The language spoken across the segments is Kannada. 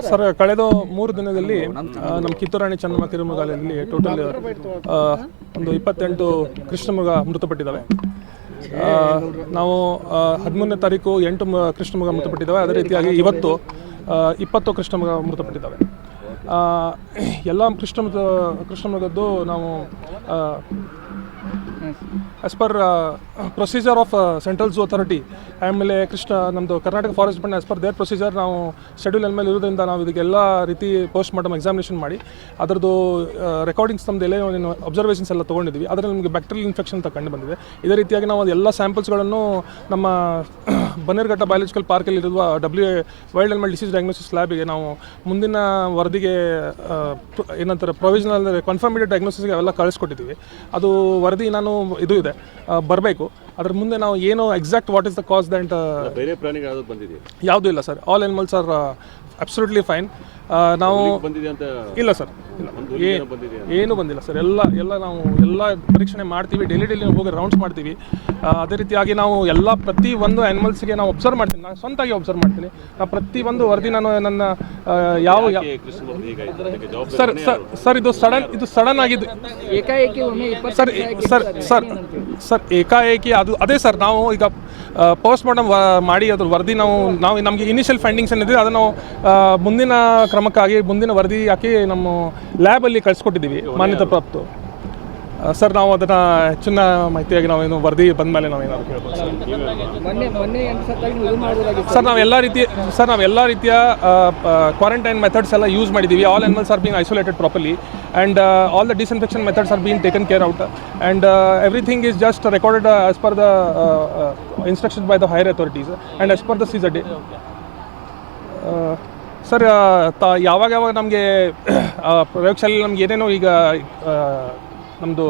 ಸರ್. ಕಳೆದ ಮೂರು ದಿನದಲ್ಲಿ ನಮ್ಮ ಕಿತ್ತೂರಾಣಿ ಚೆನ್ನಮ್ಮ ಕಿರುಮೃಗಾಲಯದಲ್ಲಿ ಟೋಟಲ್ ಒಂದು ಇಪ್ಪತ್ತೆಂಟು ಕೃಷ್ಣಮೃಗ ಮೃತಪಟ್ಟಿದ್ದಾವೆ. ನಾವು ಹದಿಮೂರನೇ ತಾರೀಕು ಎಂಟು ಮ- ಕೃಷ್ಣಮೃಗ ಮೃತಪಟ್ಟಿದ್ದಾವೆ. ಅದೇ ರೀತಿಯಾಗಿ ಇವತ್ತು ಇಪ್ಪತ್ತು ಕೃಷ್ಣಮೃಗ ಮೃತಪಟ್ಟಿದ್ದಾವೆ. ಎಲ್ಲ ಕೃಷ್ಣ ಕೃಷ್ಣಮೃಗದ್ದು ನಾವು as per procedure of central zoo authority ಆಮೇಲೆ ಕೃಷ್ಣ ನಮ್ಮದು Karnataka forest department as per there procedure ನಾವು ಶೆಡ್ಯೂಲ್ ಮೇಲೆ ಇರೋದ್ರಿಂದ ನಾವು ಇದಕ್ಕೆಲ್ಲ ರೀತಿ ಪೋಸ್ಟ್ ಮಾರ್ಟಮ್ ಎಕ್ಸಾಮಿನೇಷನ್ ಮಾಡಿ, ಅದರದ್ದು ರೆಕಾರ್ಡಿಂಗ್ಸ್ ನಮ್ಮದು ಎಲ್ಲ ಏನು ಅಬ್ಸರ್ವೇಷನ್ಸ್ ಎಲ್ಲ ತೊಗೊಂಡಿದ್ವಿ. ಅದರಲ್ಲಿ ನಮಗೆ ಬ್ಯಾಕ್ಟೀರಿಯಲ್ ಇನ್ಫೆಕ್ಷನ್ ಕಂಡು ಬಂದಿದೆ. ಇದೇ ರೀತಿಯಾಗಿ ನಾವು ಎಲ್ಲ ಸ್ಯಾಂಪಲ್ಸ್ಗಳನ್ನು ನಮ್ಮ ಬನ್ನೇರ್ಘಟ್ಟ ಬಯಾಲಜಿಕಲ್ ಪಾರ್ಕಲ್ಲಿ ಇರುವ W wild animal disease diagnosis ಲ್ಯಾಬಿಗೆ ನಾವು ಮುಂದಿನ ವರದಿಗೆ ಪ್ರ- ಏನಂತಾರೆ ಪ್ರೊವಿಷನಲ್ ಕನ್ಫರ್ಮೇಟೆಡ್ ಡಯಾಗ್ನೋಸಿಸ್ಗೆ ಅವೆಲ್ಲ ಕಳಿಸ್ಕೊಟ್ಟಿದ್ದೀವಿ. ಅದು ವರದಿ ನಾನು ಇದು ಇದೆ ಬರಬೇಕು. ಅದ್ರ ಮುಂದೆ ನಾವು ಏನು exact what is the cause ದಂಟ್ ಬೇರೆ ಪ್ರಾಣಿಗಳು ಯಾವ್ದು ಬಂದಿದೆ ಯಾವುದೂ ಇಲ್ಲ sir. All animals are absolutely fine ನಾವು ಬಂದಿದೆ ಅಂತ ಇಲ್ಲ ಸರ್ ಏನು ಬಂದಿಲ್ಲ ಸರ್. ಎಲ್ಲ ಎಲ್ಲ ನಾವು ಎಲ್ಲ ಪರೀಕ್ಷಣೆ ಮಾಡ್ತೀವಿ ಡೈಲಿ ಡೈಲಿ ಹೋಗಿ ರೌಂಡ್ಸ್ ಮಾಡ್ತೀವಿ. ಅದೇ ರೀತಿಯಾಗಿ ನಾವು ಎಲ್ಲ ಪ್ರತಿ ಒಂದು ಆ್ಯನಿಮಲ್ಸ್ಗೆ ನಾವು ಒಬ್ಸರ್ವ್ ಮಾಡ್ತೀನಿ ನಾನು ಸ್ವಂತಾಗಿ ಒಬ್ಸರ್ವ್ ಮಾಡ್ತೀನಿ. ನಾನು ಪ್ರತಿ ಒಂದು ವರದಿ ನಾನು ನನ್ನ ಯಾವ ಸರ್ ಸರ್ ಸರ್ ಇದು ಸಡನ್ ಇದು ಸಡನ್ ಆಗಿದ್ದು ಸರ್ ಸರ್ ಸರ್ ಸರ್ ಏಕಾಏಕಿ ಅದು ಅದೇ ಸರ್ ನಾವು ಈಗ ಪೋಸ್ಟ್ ಮಾರ್ಟಮ್ ಮಾಡಿ ಅದ್ರ ವರದಿ ನಾವು ನಾವು ನಮಗೆ ಇನಿಷಿಯಲ್ ಫೈಂಡಿಂಗ್ಸ್ ಏನಿದೆ ಅದನ್ನು ಮುಂದಿನ ಕ್ರಮ ಮುಂದಿನ ಕ್ರಮಕ್ಕಾಗಿ ಮುಂದಿನ ವರದಿ ಹಾಕಿ ನಮ್ಮ ಲ್ಯಾಬಲ್ಲಿ ಕಳಿಸ್ಕೊಟ್ಟಿದ್ದೀವಿ ಮಾನ್ಯತೆ ಪ್ರಾಪ್ತು. ಸರ್ ನಾವು ಅದನ್ನು ಹೆಚ್ಚಿನ ಮಾಹಿತಿಯಾಗಿ ನಾವೇನು ವರದಿ ಬಂದ ಮೇಲೆ ನಾವೇನಾದ್ರು ಕೇಳ್ಬೋದು ಸರ್. ನಾವು ಎಲ್ಲ ರೀತಿ ಸರ್ ನಾವು ರೀತಿ ಸರ್ ನಾವೆಲ್ಲ ರೀತಿಯ ಕ್ವಾರಂಟೈನ್ ಮೆಥಡ್ಸ್ ಎಲ್ಲ ಯೂಸ್ ಮಾಡಿದ್ದೀವಿ. All animals are been isolated properly and all the disinfection methods are been taken care out and everything is just recorded as per the instruction by the higher authorities and as per the Caesar day sir ತ ಯಾವಾಗ ಯಾವಾಗ ನಮಗೆ ಪ್ರಯೋಗಶಾಲೆಯಲ್ಲಿ ನಮ್ಗೆ ಏನೇನೋ ಈಗ ನಮ್ಮದು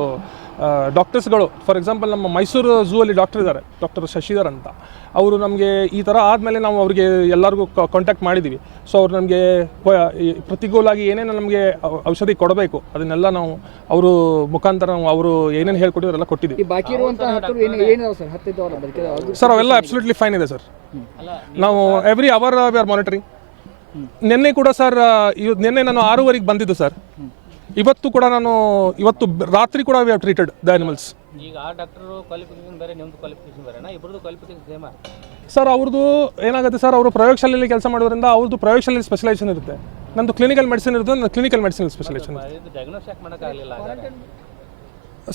ಡಾಕ್ಟರ್ಸ್ಗಳು ಫಾರ್ ಎಕ್ಸಾಂಪಲ್ ನಮ್ಮ ಮೈಸೂರು ಝೂ ಅಲ್ಲಿ ಡಾಕ್ಟರ್ ಇದ್ದಾರೆ ಡಾಕ್ಟರ್ ಶಶಿಧರ್ ಅಂತ. ಅವರು ನಮಗೆ ಈ ಥರ ಆದಮೇಲೆ ನಾವು ಅವರಿಗೆ ಎಲ್ಲರಿಗೂ ಕಾಂಟ್ಯಾಕ್ಟ್ ಮಾಡಿದ್ದೀವಿ ಸೊ ಅವ್ರು ನಮಗೆ ಪ್ರತಿಕೂಲಾಗಿ ಏನೇನು ನಮಗೆ ಔಷಧಿ ಕೊಡಬೇಕು ಅದನ್ನೆಲ್ಲ ನಾವು ಅವರು ಮುಖಾಂತರ ನಾವು ಅವರು ಏನೇನು ಹೇಳ್ಕೊಟ್ಟಿದ್ರು ಎಲ್ಲ ಕೊಟ್ಟಿದ್ದೀವಿ ಈ ಬಾಕಿ ಇರುವಂತಹ ಹತ್ತು ಏನು ಸರ್? ಹತ್ತು ಇದ್ದಾವಲ್ಲ ಸರ್ ಅವೆಲ್ಲ ಅಬ್ಸಲ್ಯೂಟ್ಲಿ ಫೈನ್ ಇದೆ ಸರ್. ನಾವು every hour we are monitoring ನಿನ್ನೆ ಕೂಡ ಸರ್ ನಿನ್ನೆ ನಾನು ಆರೂವರೆಗೆ ಬಂದಿದ್ದು ಸರ್. ಇವತ್ತು ಕೂಡ ನಾನು ಇವತ್ತು ರಾತ್ರಿ ಕೂಡ we have treated the animals ಈಗ ಆ ಡಾಕ್ಟರ್ ಕ್ವಾಲಿಫಿಕೇಶನ್ ಬೇರೆ ಕ್ವಾಲಿಫಿಕೇಶನ್ ಬೇರೆನಾ? ಇಬ್ಬರದು ಕ್ವಾಲಿಫಿಕೇಶನ್ ಸೇಮ್ ಸರ್ ಅವ್ರದ್ದು ಏನಾಗುತ್ತೆ ಸರ್ ಅವರು ಪ್ರಯೋಗಶಾಲೆಯಲ್ಲಿ ಕೆಲಸ ಮಾಡೋದ್ರಿಂದ ಅವ್ರದ್ದು ಪ್ರಯೋಗಶಾಲೆಯಲ್ಲಿ ಸ್ಪೆಷಲೈಸೇಷನ್ ಇರುತ್ತೆ. ನಂದು ಕ್ಲಿನಿಕಲ್ ಮೆಡಿಸಿನ್ ಇರುತ್ತೆ ನನ್ನ ಕ್ಲಿನಿಕಲ್ ಮೆಡಿಸಿನ್ ಸ್ಪೆಷಲೈಸೇಷನ್ ಡಯಾಗ್ನೋಸ್ ಯಾಕೆ ಮಾಡೋಕ್ಕಾಗಲಿಲ್ಲ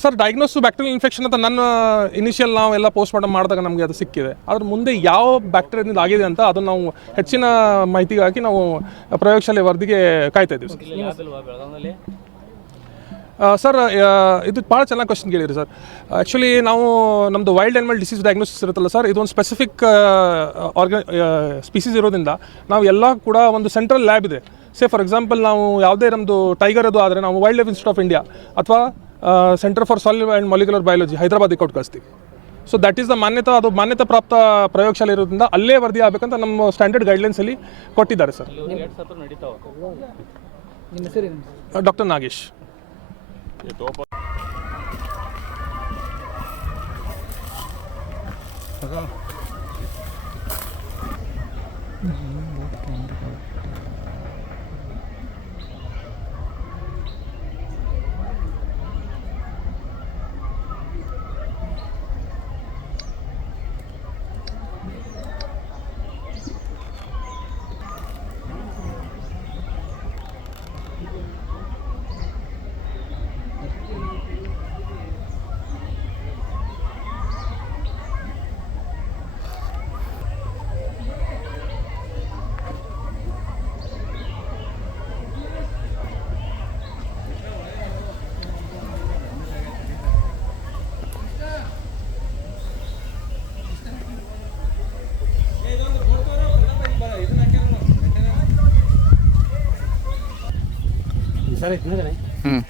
ಸರ್ ಡಯಾಗ್ನೋಸ್ ಬ್ಯಾಕ್ಟೀರಿಯಲ್ ಇನ್ಫೆಕ್ಷನ್ ಅಂತ ನನ್ನ ಇನಿಷಿಯಲ್ ನಾವು ಎಲ್ಲ ಪೋಸ್ಟ್ ಮಾರ್ಟಮ್ ಮಾಡಿದಾಗ ನಮಗೆ ಅದು ಸಿಕ್ಕಿದೆ. ಅದ್ರ ಮುಂದೆ ಯಾವ ಬ್ಯಾಕ್ಟೀರಿಯಾದಿಂದ ಆಗಿದೆ ಅಂತ ಅದನ್ನು ನಾವು ಹೆಚ್ಚಿನ ಮಾಹಿತಿಗಾಗಿ ನಾವು ಪ್ರಯೋಗಶಾಲೆ ವರದಿಗೆ ಕಾಯ್ತಾ ಇದ್ದೀವಿ ಸರ್. ಸರ್ ಇದು ಭಾಳ ಚೆನ್ನಾಗಿ ಕ್ವಶನ್ ಕೇಳಿರಿ ಸರ್. ಆ್ಯಕ್ಚುಲಿ ನಾವು ನಮ್ಮದು ವೈಲ್ಡ್ ಆ್ಯನಿಮಲ್ ಡಿಸೀಸ್ ಡಯಾಗ್ನೋಸಿಸ್ ಇರುತ್ತಲ್ಲ ಸರ್ ಇದೊಂದು ಸ್ಪೆಸಿಫಿಕ್ ಆರ್ಗ ಸ್ಪೀಸೀಸ್ ಇರೋದ್ರಿಂದ ನಾವು ಎಲ್ಲ ಕೂಡ ಒಂದು ಸೆಂಟ್ರಲ್ ಲ್ಯಾಬ್ ಇದೆ. ಸೇ ಫಾರ್ ಎಕ್ಸಾಂಪಲ್ ನಾವು ಯಾವುದೇ ನಮ್ಮದು ಟೈಗರ್ ಅದು ಆದರೆ ನಾವು wildlife institute of India ಅಥವಾ centre for solid and molecular biology ಹೈದರಾಬಾದಿಗೆ ಕೊಟ್ಟು ಕಳಿಸ್ತೀವಿ. ಸೊ ದಟ್ ಈಸ್ ದ ಮಾನ್ಯತೆ ಅದು ಮಾನ್ಯತೆ ಪ್ರಾಪ್ತ ಪ್ರಯೋಗಶಾಲೆ ಇರೋದ್ರಿಂದ ಅಲ್ಲೇ ವರದಿ ಆಗಬೇಕಂತ ನಮ್ಮ ಸ್ಟ್ಯಾಂಡರ್ಡ್ ಗೈಡ್ಲೈನ್ಸಲ್ಲಿ ಕೊಟ್ಟಿದ್ದಾರೆ ಸರ್. ಡಾಕ್ಟರ್ ನಾಗೇಶ್. हम्म.